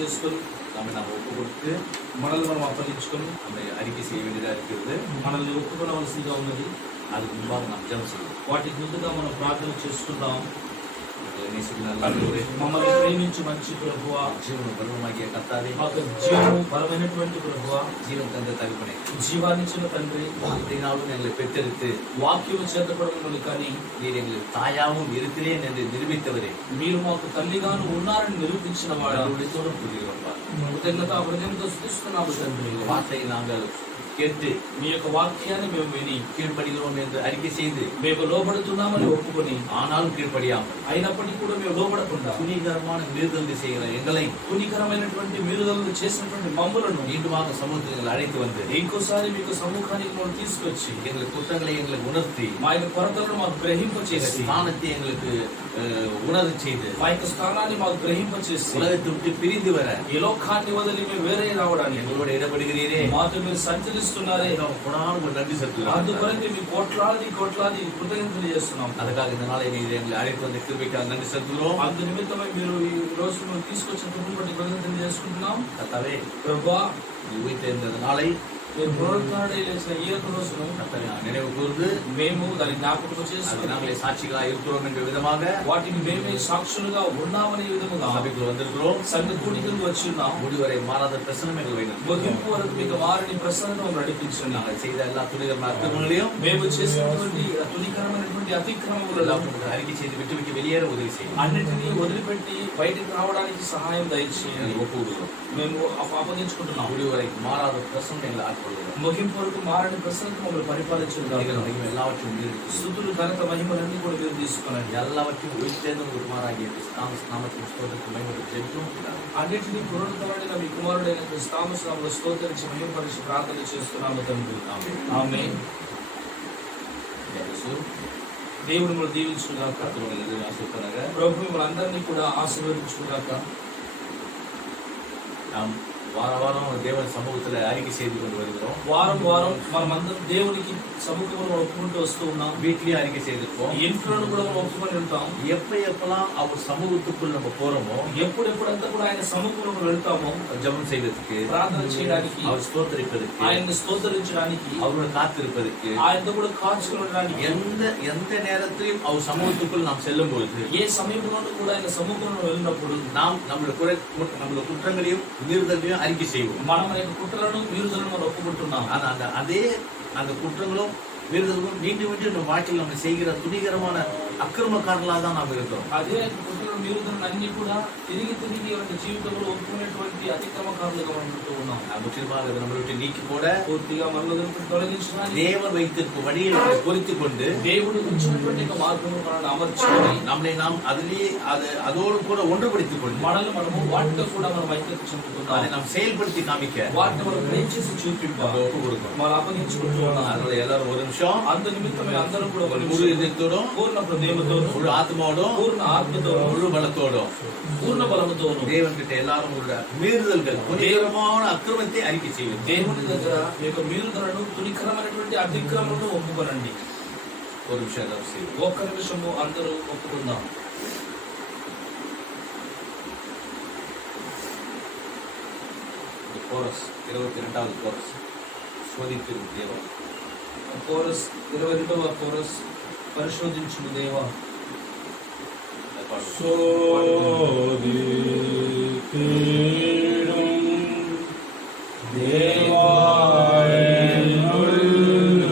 చేసుకొని நம்மை நாம் ஒப்பு கொடுத்து మనల్ని మనం అప్పగించుకొని நம்மை அறிக்கை செய்ய வேண்டியதாக இருக்கிறது. మనల్ని ఒప్పుకోవలసిందిగా ఉన్నది. அதுக்கு முன்பாக நாம் ஜெபம் செய்வோம். వాటికి ముందుగా మనం ప్రార్థన చేసుకుందాం. நேசிக்கிற మమ్మల్ని ప్రేమించి మంచి ప్రభువా, జీవన బలమాగియ కర్తావే, మాకు జీవము బలమైనటువంటి ప్రభువా, జీవం తండ్రి తగిపనే జీవాన్నిచ్చిన తండ్రి, வார்த்தையினாலும் எங்களை பெற்றெடுத்து వాక్యము చేతపడమని కానీ நீர் எங்களை தாயாவும் இருக்கிறேன் என்று நிரூபித்தவரே, మీరు మాకు తల్లిగాను ఉన్నారని నిరూపించిన వాడు உடைத்தோடும் புரிகிறோம். కృతజ్ఞత హృదయంతో స్తుతిస్తున్నాము తండ్రి. வார்த்தையை நாங்கள் கேட்டு మీ యొక్క వాక్యాన్ని మేము విని கீழ்ப்படுகிறோம் என்று அறிக்கை செய்து మేము లోబడుతున్నామని ఒప్పుకొని ஆனாலும் கீழ்ப்படியாமல் అయినప్పటికీ కూడా మేము లోబడకుండా துணிகரமான மீறுதல் செய்கிற எங்களை హానికరమైనటువంటి మీరుదలను చేసినటువంటి మమ్ములను மீண்டுமாக சமூகத்தில் அழைத்து வந்து ఇంకోసారి మీకు సముఖానికి మనం తీసుకొచ్చి எங்கள் குற்றங்களை எங்களுக்கு உணர்த்தி మా యొక్క కొరతలను మాకు గ్రహింపచేసి ஸ்தானத்தை எங்களுக்கு உணர்வு செய்து మా యొక్క స్థానాన్ని మాకు గ్రహింపచేసి உலகத்தை விட்டு பிரிந்து வர ఈ లోకాన్ని వదిలి మేము వేరే రావడానికి எங்களோட இடப்படுகிறீரே, మాతో మీరు సంచరిస్తున్నారే, ஒரு நன்றி செலுத்துகிறோம். అందుకొరకు మీ కోట్లాది కృతజ్ఞతలు చేస్తున్నాం. அதுக்காக இந்த நாளை நீர் எங்களை அழைத்து வந்த கிருபைக்காக நன்றி செலுத்துகிறோம். అందు నిమిత్తమై మీరు ఈ రోజు మనం తీసుకొచ్చిన బట్టి కృతజ్ఞతలు చేసుకుంటున్నాం. கர்த்தாவே, ప్రభువా, நீ உயிர்த்தெழுந்த நாளை మీరు పునరుత్థానుడై లేచిన ఈ యొక్క రోజును கர்த்தாவே நினைவு கூர்ந்து మేము దాని జ్ఞాపకం చేసుకుని நாங்களே சாட்சிகளாக இருக்கிறோம் என்ற விதமாக వాటికి మేమే సాక్షులుగా ఉన్నామనే విధముగా சபைக்குள் வந்திருக்கிறோம். సంఘ కూడికలకు వచ్చి ఉన్నాం. முடிவரை மாறாத பிரசனம் எங்கள் வேண்டும். ముగింపు వరకు మీకు వారిని ప్రసన్నత నడిపించండి. நாங்கள் செய்த எல்லா துணிகரமான அக்கிரமங்களையும் మేము చేసినటువంటి తునికరమైనటువంటి అతిక్రమములను அறிக்கை செய்து விட்டு விட்டு வெளியேற உதவி செய்யும். అన్నిటినీ వదిలిపెట్టి బయటికి రావడానికి సహాయం దయచేయండి. ஒப்புவிடுகிறோம். మేము అప్పగించుకుంటున్నాం. முடிவரை மாறாத பிரசனம் எங்களை ஆட்கொள்கிறோம். ముగింపు వరకు మారని ప్రసన్నత మమ్మల్ని పరిపాలించుకుంటాం. எல்லாவற்றையும் மீறிட்டு స్తుతులు ఘనత మహిమలన్నీ కూడా మీరు తీసుకున్నాండి. எல்லாவற்றையும் உயிர்த்தெழுந்த ஒரு குமாராகிய நாமத்தின் ஸ்தோத்திரத்தை மகிமைப்படுத்தி ஜெபிக்கிறோம். అన్నిటినీ పునరుద్ధరణిన మీ కుమారుడైన క్రిస్తామస్ నామములో స్తోత్రించి మహిమపరిచి ప్రార్థన చేస్తున్నాము తండ్రి. ఆమేన్. దేవుడు మిమ్మల్ని దీవించుగాక. ప్రభు మిమ్మల్ని అందరినీ కూడా ఆశీర్వదించుగాక. நாம் வார வாரம் தேவன் சமூகத்துல அறிக்கை செய்து கொண்டு வருகிறோம். వారం వారం మనమందరం దేవునికి సముఖంలో ఒప్పుకుంటూ వస్తూ ఉన్నాం. வீட்லயும் அறிக்கை செய்திருப்போம். ఇంట్లోనూ కూడా మనం ఒప్పుకొని వెళ్తాం. எப்பெல்லாம் அவர் சமூகத்துக்குள் நம்ம போறோமோ, ఎప్పుడెప్పుడంతా కూడా ఆయన సముఖంలో వెళ్తామో, ஜெபம் செய்வதற்கு, ప్రార్థన చేయడానికి, அவர் ஸ்தோத்திரிப்பதற்கு, ఆయన్ని స్తోత్రించడానికి, அவரோட காத்திருப்பதற்கு, ఆయనతో కూడా కాచుకొని ఉండడానికి, எந்த நேரத்திலும் அவர் சமூகத்துக்குள் நாம் செல்லும் பொழுது, ఏ సమయంలోనూ కూడా ఆయన సముఖంలో వెళ్ళినప్పుడు நாம் நம்மளுடைய குற்றங்களையும் மீறுதலையும் அறிக்கை செய்வோம். మనం మన యొక్క కుట్రలను మీరుదలను మనం ఒప్పుకుంటున్నాం. அந்த குற்றங்களும் மீறுதலும் மீண்டும் மீண்டும் நம்ம வாழ்க்கையில் நம்ம செய்கிற துணிகரமான அக்கிரமக்காரர்களாக தான் நாம் இருக்கிறோம். అదే కుట్రలను మీరుదలను అన్ని కూడా తిరిగి మన జీవితంలో ఒప్పుకునేటువంటి అతిక్రమకారులుగా మనం ఉంటూ ఉన్నాం. முற்றிலுமாக அதை நம்மளை விட்டு நீக்கி போட, పూర్తిగా మనల్ని తొలగించడానికి, தேவன் வைத்திருக்கும் வழியை பொறித்துக் கொண்டு, దేవుడు ఉంచినటువంటి మార్గము మనల్ని అమర్చుకొని, நம்மளை நாம் அதோடு கூட ஒன்றுபடுத்திக் கொண்டு, మనల్ని మనము వాటితో కూడా మనం ఐక్యత చెందుతున్నాం. அதை நாம் செயல்படுத்தி காமிக்க వాటిని మనం గ్రహించేసి చూపించాలి, ஒப்பு கொடுக்கணும். మనం అప్పగించుకుంటూ ఉన్నాం. அதனால எல்லாரும் ஒரு நிமிஷம் అందు నిమిత్తమే అందరూ కూడా முழு இதயத்தோடும், పూర్ణ హృదయముతోను, முழு ஆத்மாவோடும், పూర్ణ ఆత్మతోను, முழு பலத்தோடும், పూర్ణ బలముతోను தேவன் கிட்ட எல்லாரும் ஒரு மீறுதல்கள், துணிகரமான அக்கிரமத்தை அறிக்கை செய்வது. దేవుని దగ్గర మీ యొక్క మీరుదలను, తునికరమైనటువంటి అతిక్రమలను ఒప్పుకోనండి. ஒரு நிமிஷம் எல்லாரும் செய்வோம். ఒక్క నిమిషము అందరూ ఒప్పుకుందాం. கோரஸ் 22வது கோரஸ், சோதித்திரு தேவா. కోరస్ 22వ కోరస్, పరిశోధించుము దేవా. சோதித்திடும்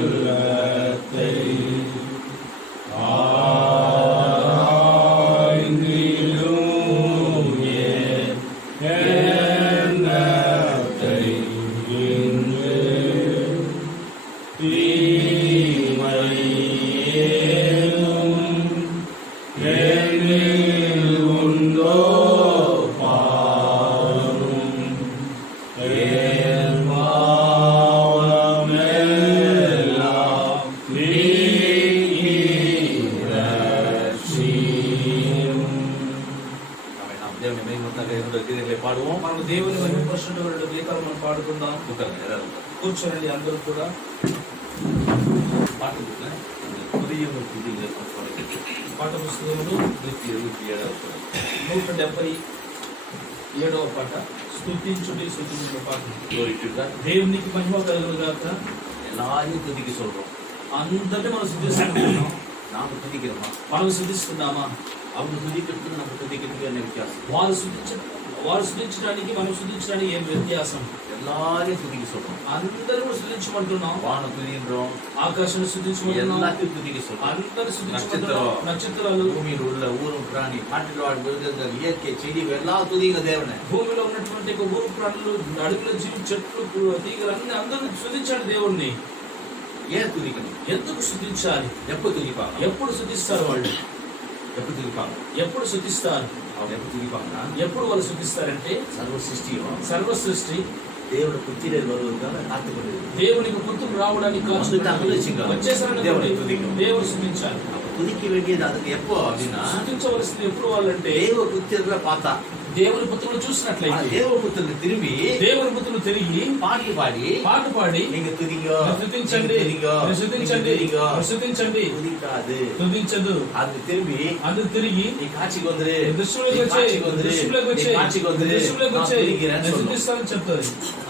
தேவாயுள்ளத்தை ஆய்ந்திடும் எண்ணத்தை இன்று தீமை ஏனும் என்னில் உண்டோ பாரும் என் பாவமெல்லாம் நீக்கி ரட்சியும். நாம் தேவனை மகிமைப்படுத்த என்னுடைய கீதங்களை பாடுவோம். మనం దేవుని మహిమపరచుటకు గీతాలు మనం పాడుకుందాం. உட்காருங்க, எல்லாரும் కూర్చోండి అందరూ కూడా. பாட்டு புதிய புதிய పాఠ పుస్తకములు 177. 177 7వ పాట స్తుతించుడి స్తుతించుడి పాట. Glory to God. దేవునికి మహిమ కలుగును గాక. எல்லாரையும் துதிக்க சொல்றோம். అందరినీ మనం స్తుతిస్తున్నాం. நாம துதிக்கிறோமா? మనం స్తుతిస్తున్నామా? அவங்க துதிக்கிறதுக்கு நம்ம துதிக்கிறதுக்கு என்ன வித்தியாசம்? వారు స్తుతించడానికి మనం స్తుతించడానికి ఏం వ్యత్యాసం? எல்லாரையும் துதிக்க சொல்றோம். అందరూ స్తుతించమంటున్నాం. வானம் துதின்றோம். ఆకాశం స్తుతించమంటున్నాం. எல்லாத்தையும் துதிக்க சொல்றோம். అందరూ స్తుతించమంటున్నాం. నక్షత్రాలు, பூமியில் உள்ள ஊரும் பிராணி, காட்டில் வாழ் மிருகங்கள், இயற்கை செடிகள் எல்லாம் துதிங்க தேவனை. భూమిలో ఉన్నటువంటి ఊరు ప్రాణులు, అడవిలో జీవి చెట్లు, తీగలు అన్ని అందరూ స్తుతించాలి దేవుణ్ణి. ஏன் துதிக்கணும்? ఎందుకు స్తుతించాలి? எப்ப துதிப்பாங்க? ఎప్పుడు స్తుతిస్తారు వాళ్ళు? எப்ப துதிப்பாங்க? ఎప్పుడు స్తుతిస్తారు? அவங்க எப்ப துதிப்பாங்கன்னா, ఎప్పుడు వాళ్ళు స్తుతిస్తారంటే சர்வ சிருஷ்டியும் సర్వ సృష్టి தேவனோட புத்திரர் வருவதற்காக காத்துக்கொண்டு దేవునికి పుత్రులు రావడానికి వచ్చేసారని దేవుడు స్తుతించాలి. துதிக்க வேண்டியது அதுக்கு எப்போ அப்படின்னா, స్తుతించవలసింది ఎప్పుడు వాళ్ళంటే தேவ புத்திரரை பார்த்தா, దేవుని పుత్రులు చూసినట్లయితే, தேவ புத்திரரை திரும்பி దేవుని పుత్రులు తిరిగి பாடி పాట పాడి நீங்க துதிங்க, స్తుతించండి, స్తుతించండి, స్తుతించండి, துதிக்காது, స్తుతించదు. அது திரும்பி అందరూ తిరిగి நீ காட்சிக்கு வந்துரு, దృశ్యంలోకి వచ్చాయి, దృశ్యంలోకి వచ్చాయి, காட்சிக்கு வந்துரு, దృశ్యంలోకి நான் వచ్చాయి, துதிக்கிறேன்னு சொல்லும். స్తుతిస్తానని చెప్తారు.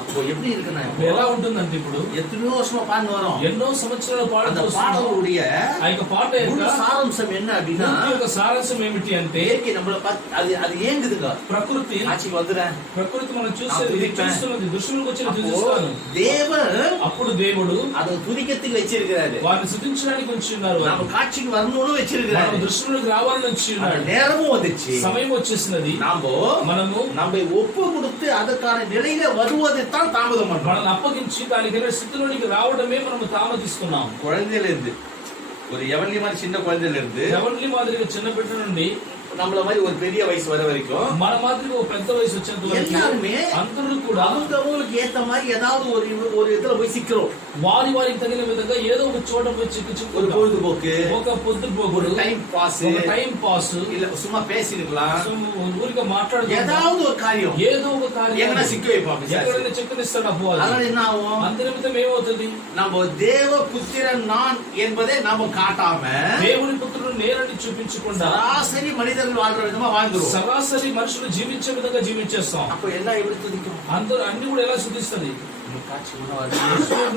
அப்போ எப்படி இருக்குன்னா, ఎలా ఉంటుందంటే ఇప్పుడు எத்தனையோ வருஷமா பாண்டு வரோம். ఎన్నో సంవత్సరాల அந்த పాట பாடலுடைய ఆ యొక్క పాట முழு యొక్క சாராம்சம் என்ன அப்படின்னா, పూర్తి యొక్క సారాంశం ఏమిటి అంటే, இயற்கை நம்மள அது அது ஏங்குதுங்க, ప్రకృతి காட்சிக்கு வந்துறேன். మనం చూస్తున్నది దృశ్యంలోకి వచ్చి చూస్తాను. தேவன் అప్పుడు దేవుడు அதை துதிக்கிறதுக்கு வச்சிருக்கிறாரு. వారిని స్తుతించడానికి ఉంచి ఉన్నారు. நம்ம காட்சிக்கு வரணும்னு வச்சிருக்கிறாரு. మనం దృశ్యంలోకి రావాలని ఉంచి ఉన్నాడు. நேரமும் வந்துச்சு, సమయం వచ్చేసినది. మనము நம்ம ஒப்பு கொடுத்து அதற்கான நிலையில வருவதைத்தான் தாமதம் பண்றோம். మనల్ని అప్పగించి దానికి స్థితిలోనికి రావడమే మనం తామదిస్తున్నాం. குழந்தையில இருந்து, ஒரு எவன்லி மாதிரி சின்ன குழந்தையில இருந்து, ఎవరి మాదిరిగా చిన్న బిడ్డ నుండి நம்மள மாதிரி ஒரு பெரிய வயசு வர வரைக்கும், మన మాదిరిగా ఒక పెద్ద వయసు వచ్చేంత వరకు எல்லாருமே అందరూ కూడా அவங்களுக்கு ஏத்த மாதிரி ஏதாவது ஒரு இடத்துல போய் சிக்கிறோம். వారికి తగిన విధంగా ఏదో ఒక చోట పోయి ஒரு பொழுதுபோக்கு, ఒక పొద్దుపోకుడు, ஒரு டைம் பாஸ், ఒక టైం పాస్, இல்ல சும்மா பேசிருக்கலாம், ఊరికే మాట్లాడుతూ ஏதாவது ஒரு காரியம், ఏదో ఒక కార్యం எங்கனா சிக்க வைப்பாங்க. ఎక్కడైనా చెక్కనిస్తాడు అబ్బో. அதனால என்ன ஆகும்? అంత నిమిత్తం ఏమవుతుంది? நம்ம தேவ புத்திரன் நான் என்பதை நாம காட்டாம, దేవుని పుత్రుడు నేరని చూపించకుండా சராசரி மனிதர்கள் வாழ்ற விதமா வாழ்ந்துரும். సరాసరి మనుషులు జీవించే విధంగా జీవించేస్తాం. அப்ப எல்லாம் எப்படி துதிக்கும்? అందరూ అన్ని కూడా ఎలా శుద్ధిస్తుంది? காட்சி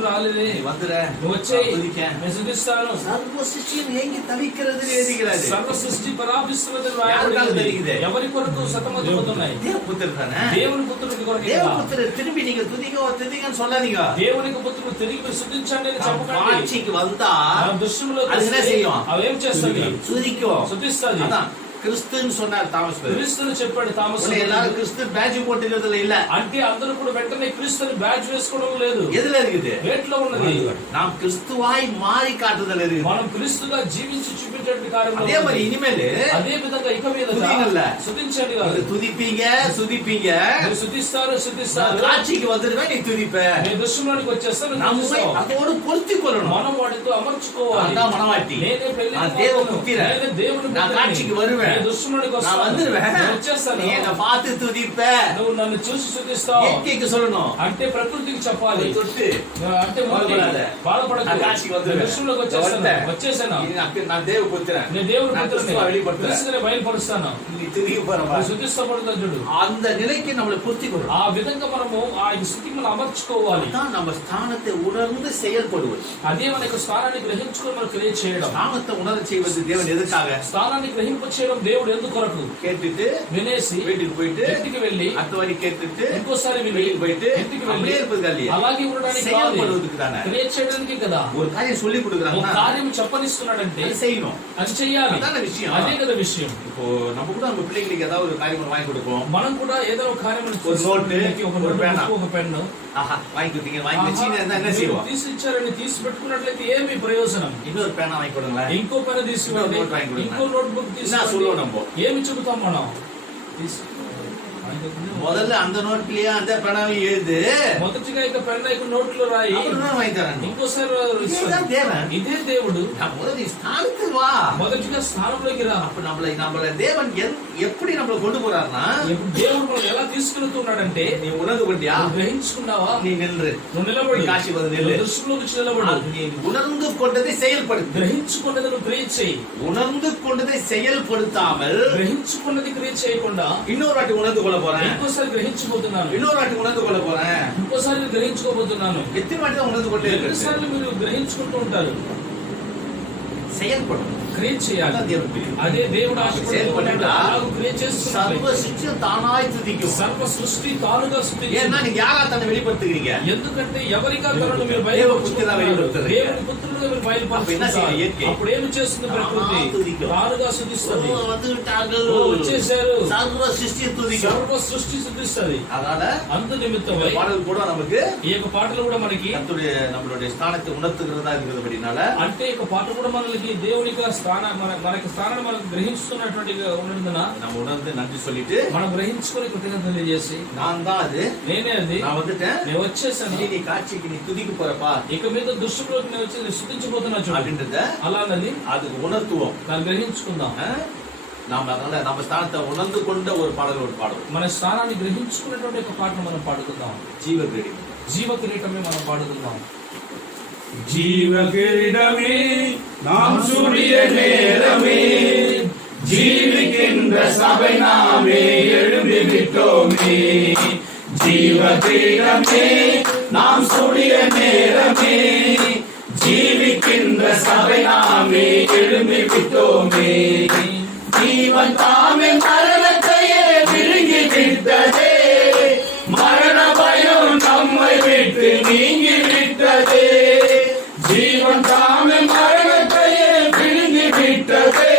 రాలేదే, வந்துற నువ్వు వచ్చేయి, துதிக்க నేను శుద్ధిస్తాను. சர்வ சிருஷ்டியும் ஏங்கி தவிக்கிறது எழுதுகிறாரு. సర్వ సృష్టి పరాపిస్తున్నది யாருக்காக தெரியுது? ఎవరి కొరకు సతమతమవుతున్నాయి? தேவ புத்திரன் தானே. దేవుని పుత్రుడికి కొరకు தேவ புத்திரன் திரும்பி நீங்க துதிங்கன்னு சொல்லாதீங்க. దేవునికి పుత్రుడు తిరిగి శుద్ధించండి అని చెప్పకండి. காட்சிக்கு வந்தா మన దృశ్యంలో அது என்ன செய்யும்? అవేం చేస్తుంది? துதிக்கும், శుద్ధిస్తుంది. அதான் கிறிஸ்துன்னு சொன்னார் தாமஸ் பேர். క్రీస్తుని చెప్పాడు తామస్. எல்லாரும் கிறிஸ்து பேட்ஜ் போட்டுக்கிறதுல இல்ல. అంటే అందరూ కూడా వెంటనే క్రీస్తుని బ్యాడ్జ్ వేసుకోవడం లేదు. எதுல இருக்குது? వేట్లో ఉన్నది. நாம் கிறிஸ்துவாய் மாறி காட்டுதல் இருக்குது. మనం క్రీస్తుగా జీవించి చూపించేటువంటి కార్యం. அதே மாதிரி இனிமேல் అదే విధంగా ఇక మీద శుద్ధించండి కాదు, துதிப்பீங்க, சுதிப்பீங்க, మీరు శుద్ధిస్తారు, శుద్ధిస్తారు. காட்சிக்கு வந்துருவே நீ துதிப்ப. నీ దృశ్యంలోనికి వచ్చేస్తారు, நம்மை அதோடு பொருத்தி கொள்ளணும். మనం వాటితో అమర్చుకోవాలి. அதான் மனவாட்டி. నేనే పెళ్లి தேவ புத்திரன். నేనే దేవుని நான் காட்சிக்கு வருவேன். దృశ్యంలోనికి நான் வந்துருவேன். వచ్చేస్తాను. நீ என்ன பார்த்து துதிப்ப. నువ్వు నన్ను చూసి శుద్ధిస్తావు. இயற்கைக்கு சொல்லணும். అంటే ప్రకృతికి చెప్పాలి. தொட்டு అంటే బాధపడకు. కాட்சிకి வந்துருவேன். దృశ్యంలోకి వచ్చేసాను. நான் தேவ புத்திரன். నేను దేవుని పుత్రుడిని வெளிப்படுத்துறேன், బయలుపరుస్తాను. நீ துதிக்க போற శుద్ధిస్తపడుతుంది చూడు. அந்த நிலைக்கு நம்மளை பொருத்தி கொள்ளணும். ఆ విధంగా మనము ఆ స్థితికి మనం అమర్చుకోవాలి. தான் நம்ம ஸ்தானத்தை உணர்ந்து செயல்படுவது. అదే మన యొక్క స్థానాన్ని గ్రహించుకొని మనం క్రియేట్ చేయడం. ஸ்தானத்தை உணர செய்வது தேவன் எதுக்காக? స్థానాన్ని గ్రహింప చేయడం దేవుడు ఎందుకు కొరకు? கேட்டுட்டு వినేసి வீட்டுக்கு போயிட்டு ఇంటికి వెళ్ళి அடுத்த வாரி கேட்டுட்டு ఇంకోసారి విని வீட்டுக்கு போயிட்டு ఇంటికి அப்படியே వెళ్ళి இருப்பது இல்லையா? అలాగే ఉండడానికి செயல்படுவதுக்கு தானே. క్రియేట్ చేయడానికి కదా. ஒரு காரியம் சொல்லி ఒక கொடுக்குறாங்க, కార్యం చెప్పనిస్తున్నాడంటే அது செய்யணும். అది చెయ్యాలి. அதான விஷயம். అదే కదా విషయం. இப்போ நம்ம கூட நம்ம பிள்ளைகளுக்கு ஏதாவது ஒரு காரியம் வாங்கி கொடுப்போம். మనం కూడా ఏదో ఒక కార్యం ஒரு నోట్, ఒక ஒரு பேனா. ఒక పెన్ను ஆஹா வாங்கி கொடுத்தீங்க, வாங்கி வச்சீங்க என்ன செய்வோம்? తీసి ఇచ్చారని తీసి పెట్టుకున్నట్లయితే ఏమి ప్రయోజనం? இன்னொரு பேனா வாங்கி கொடுங்களேன். ఇంకో పెన్ తీసుకోండి, ఇంకో నోట్ వాంగి కొడుతున్నా. ఇంకో నోట్ బుక్ என்ன சொல்லுவோம் நம்ம? ఏమి చెబుతాం మనం? முதல்ல அந்த நோட்லயே அந்த பேனாவையும் எழுது, మొదటిగా ఇక పెన్ ఇక నోట్లో రాయి, அப்புறம் வாங்கி தரேன். ఇంకోసారి இதுதான் தேவன். ఇదే దేవుడు. நான் முதல்ல ஸ்தானத்துக்கு வா. మొదటిగా స్థానంలోకి రా. அப்ப நம்மள தேவன் எப்படி நம்மள கொண்டு போறாருன்னா, ఇప్పుడు దేవుడు మనం ఎలా తీసుకెళ్తున్నాడంటే, நீ உணர்ந்து கொண்டியா? నువ్వు గ్రహించుకున్నావా? நீ நின்று, నువ్వు నిలబడి కాశీ వద్ద నిల్లు. దృష్టిలోకి నిలబడు. நீ உணர்ந்து கொண்டதை செயல்படுத்து. గ్రహించుకున్నది నువ్వు క్రియేట్ చేయి. உணர்ந்து கொண்டதை செயல்படுத்தாமல் గ్రహించుకున్నది క్రియేట్ చేయకుండా இன்னொரு வாட்டி உணர்ந்து கொள்ள போற. போறேன், ఇంకోసారి గ్రహించబోతున్నాను, இன்னொரு வாட்டி உணர்ந்து கொள்ள போறேன். ఇంకోసారి గ్రహించుకోబోతున్నాను. எத்தனை வாட்டி தான் உணர்ந்து கொண்டே இருக்கு? ఎన్నిసార్లు మీరు గ్రహించుకుంటూ ఉంటారు? செயல்படும். క్రియ చేయాలి. அதான் தேவன் பிரியம். అదే దేవుడు ఆశపడుతున్నాడు. అలాగ క్రియ சர்வ చేస్తున్నాడు. சிருஷ்டியும் தானாய் துதிக்கும். సర్వ సృష్టి తానుగా స్తుతించు. ஏன்னா நீங்க யாரா தன்னை வெளிப்படுத்துகிறீங்க? ఎందుకంటే ఎవరిగా తనను మీరు దేవుని బయలుపరుచుకుంటున్నారు, దేవుని పుత్రులుగా మీరు బయలుపరుచుకుంటారు. అప్పుడు ఏమి చేస్తుంది ప్రకృతి? తానుగా స్తుతిస్తుంది. வந்து விட்டார்கள். వచ్చేసారు. சர்வ சிருஷ்டியும் துதிக்கும். సర్వ సృష్టి స్తుతిస్తుంది. அதனால అందు నిమిత్తమై பாடல் கூட நமக்கு ఈ యొక్క పాటలు కూడా మనకి நம்மளுடைய ஸ்தானத்தை உணர்த்துகிறதா இருக்கிறபடினால, అంటే ఈ యొక్క పాట కూడా మనకి దేవుని యొక్క మనకి స్థానాన్ని మనకు గ్రహిస్తున్నటువంటి ఉన్నందున நம்ம உணர்ந்து நன்றி சொல்லிட்டு, మనం గ్రహించుకొని కృతజ్ఞతలు తెలియజేసి, நான் தான் அது, నేనే అది, நான் வந்துட்டேன், నేను వచ్చేసాను, நீ காட்சிக்கு நீ துதிக்க போறப்பா ఇక మీద దృష్టిలోకి నేను వచ్చి స్తుతించబోతున్నా చూడు அப்படின்றத అలానది அதுக்கு உணர்த்துவோம். దాన్ని గ్రహించుకుందాం. நாம அதனால நம்ம ஸ்தானத்தை உணர்ந்து கொண்ட ஒரு பாடல் பாடுவோம். మన స్థానాన్ని గ్రహించుకున్నటువంటి ఒక పాటను మనం పాడుకుందాం. ஜீவ கிரீடம். జీవ కిరీటమే మనం పాడుకుందాం. ஜீவ கிரீடமே நாம் சூடிய நேரமே, ஜீவிக்கின்ற சபை நாமே எழும்பி விட்டோமே. ஜீவ கிரீடமே நாம் சூடிய நேரமே, ஜீவிக்கின்ற சபை நாமே எழும்பி விட்டோமே. ஜீவன் தாமே மரணத்தையே விழுங்கி விட்டதே, மரண பயம் நம்மை விட்டு நீங்கி விட்டதே. ஜீவன் தாமே மரணத்தையே விழுங்கி விட்டதே,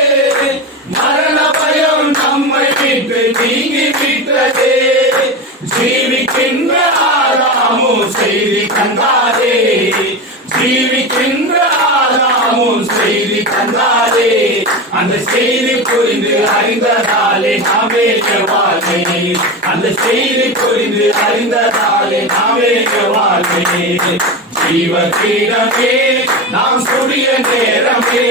மரண பயம் நம்மை விட்டு நீங்கி விட்டதே. ஜீவிக்கின்ற ஆதாமும் செய்தி கண்டாரே, ஜீவிக்கின்ற ஆதாமும் செய்தி கண்டாரே. அந்த செய்தி புரிந்து அறிந்ததாலே நாமே வாழ்வே, அந்த செய்தி புரிந்து அறிந்ததாலே நாமே வாழ்வே. ஜீவ கிரீடமே நாம் சுடிய நேரமே,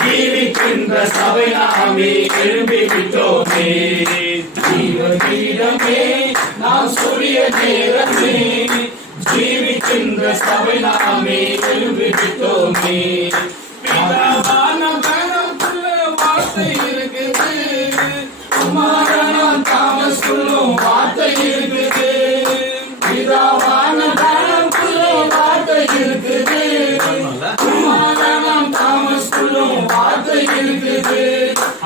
ஜீவிக்கின்ற சபை நாமே எழும்பி விட்டோமே. ஜீவ கிரீடமே நாம் சுடிய நேரமே, ஜீவிக்கின்ற சபை நாமே எழும்பி விட்டோமே. பிதாவான மகனுக்குள்ள வார்த்தை இருக்குது, குமாரனாம் தாமஸ்குள்ளும் வார்த்தை இருக்குது. பிதாவான மகனுக்குள்ள வார்த்தை இருக்குது, குமாரனாம் தாமஸ்குள்ளும் வார்த்தை இருக்குது.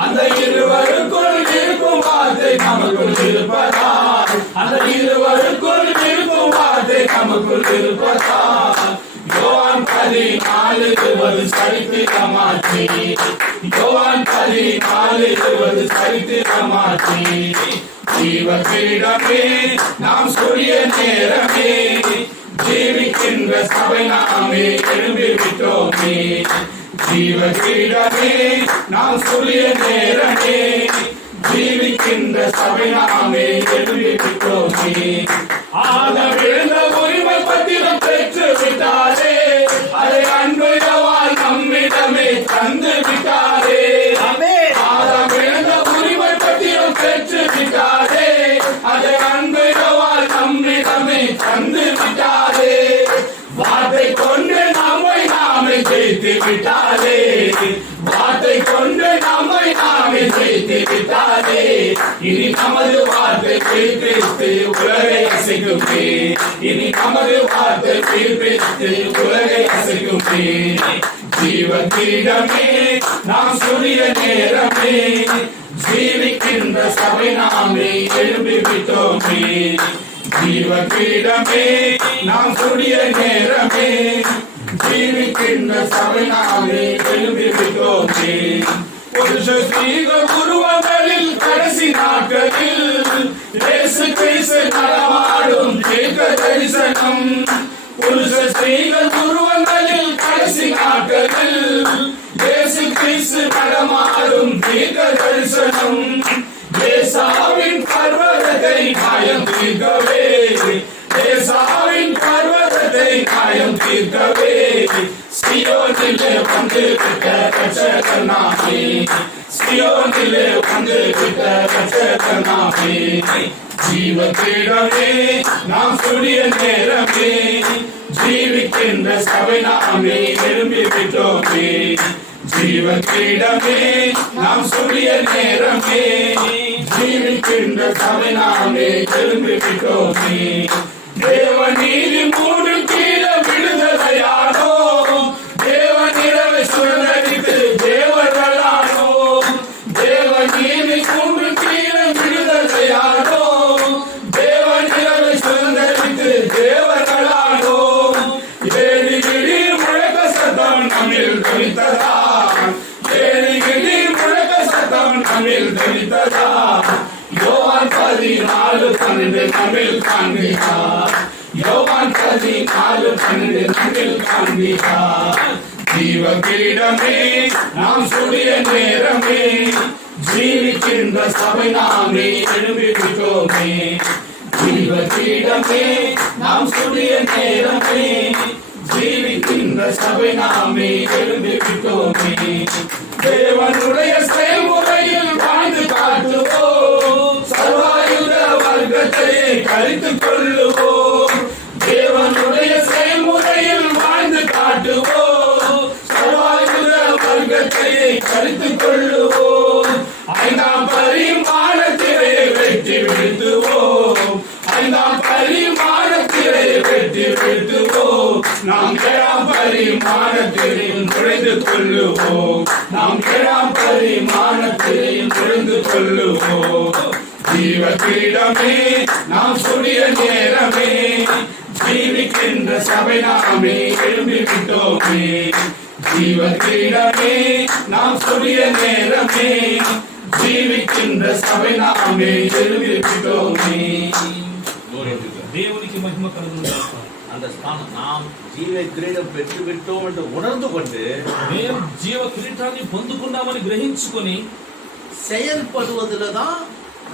அந்த இருவருக்குள் இருக்கும் வார்த்தை நமக்குள் இருப்பதா, அந்த இருவருக்குள் இருக்கும் வார்த்தை நமக்குள் இருப்பதா. யோவான் 14:20 சரித்திரமாச்சு, யோவான் 14:20 சரித்திரமாச்சு. ஜீவ கிரீடமே நாம் சூடிய நேரமே, ஜீவிக்கின்ற சபை நாமே எழும்பி விட்டோமே. ஜீவ கிரீடமே நாம் சூடிய நேரமே, ஜீவிக்கின்ற சபை நாமே எழும்பி விட்டோமே. ஆக விழுந்த உரிமை பத்திரம் பெற்று விட்டாரே, அதை அன்பு யோவான் நம்மிடமே தந்து விட்டாரே. ஆக விழுந்த உரிமை பத்திரம் பெற்று விட்டாரே, அதை அன்பு யோவான் நம்மிடமே தந்து விட்டாரே. வார்த்தை கொண்டு நம்மை நாமே ஜெயித்து விட்டாரே, வார்த்தை கொண்டு நம்மை நாமே ஜெயித்து விட்டாரே. இனி நமது வார்த்தை பிரிப்பித்து உலகை அசைக்குமே, இனி நமது வார்த்தை பிரிப்பித்து உலகை அசைக்குமே. ஜீவ கிரீடமே நாம் சுடிய நேரமே, ஜீவிக்கின்ற சபை நாமே எழும்பி விட்டோமே. ஜீவ கிரீடமே நாம் சுடிய நேரமே, ஜீவிக்கின்ற சபை நாமே எழும்பி விட்டோமே. புருஷ ஸ்திரீகள் உருவங்களில் கடைசி நாட்களில் இயேசு கிறிஸ்து நடமாடும் தீர்க்க தரிசனம். புருஷ ஸ்திரீகள் உருவங்களில் கடைசி நாட்களில் இயேசு கிறிஸ்து நடமாடும் தீர்க்க தரிசனம். ஏசாவின் பர்வதத்தை நியாயம் தீர்க்கவே, ஏசாவின் பர்வதத்தை நியாயம் தீர்க்கவே. சியோனிலே வந்து விட்ட ரட்சகர் நாமே, சியோனிலே வந்து விட்ட ரட்சகர் நாமே. ஜீவ கிரீடமே நாம் சுடிய நேரமே, ஜீவிக்கின்ற சபை நாமே எழும்பி ஜீவிக்கின்ற சபை நாமே எழும்பிவிட்டோமே. தேவ நீதி மூடு கீழே விடுதலையானோ, தேவ நிறவை சுதந்திரித்து தேவர்களானோ. தேவ நீதி மூடு கீழே விடுதலையானோ, தேவ நிறவை சுதந்திரித்து தேவர்களானோ. ஏழி திடீர் முழக்க சத்தம் நம்மில் தவித்ததா, ஏழி திடீர் முழக்க சத்தம் நம்மில் தவித்ததா. யோவான் 14:12 நம்மில் காண்கிறார், யோவான் 14:12 நம்மில் காண்கிறார். ஜீவ கிரீடமே நாம் சுடிய நேரமே, ஜீவிக்கின்ற சபை நாமே எழும்பிவிட்டோமே. ஜீவ கிரீடமே நாம் சுடிய நேரமே, ஜீவிக்கின்ற சபை நாமே எழும்பிவிட்டோமே. தேவனுடைய செயல்முறையில் வாழ்ந்து காட்டுவோம், சர்வாயுத வர்க்கத்தை கழித்துக் கொள்ளுவோம். தேவனுடைய செயல்முறையில் வாழ்ந்து காட்டுவோம், சர்வாயுத வர்க்கத்தை கழித்துக் கொள்ளுவோம். 5ஆம் பரிமாணத்திலே வெற்றி வீழ்த்துவோம், 5ஆம் பரிமாணத்திலே வெற்றி வீழ்த்துவோம். நாம் 7ஆம் பரிமாணத்தில் நுழைந்து கொள்ளுவோம், நாம் 7ஆம் பரிமாணத்தில் நுழைந்து கொள்ளுவோம். ஜீவ கிரீடமே நாம் சுடிய நேரமே, ஜீவிக்கின்ற சபை நாமே எழும்பிவிட்டோமே. ஜீவ கிரீடமே நாம் சுடிய நேரமே, ஜீவிக்கின்ற சபை நாமே எழும்பிவிட்டோமே. దేవునికి మహిమ కలుగును. அந்த ஸ்தானம் நாம் ஜீவ கிரீடம் பெற்று விட்டோம் என்று உணர்ந்து கொண்டு మేము జీవ కిరీటాన్ని పొందుకున్నామని గ్రహించుకొని செயல்படுவதில்தான்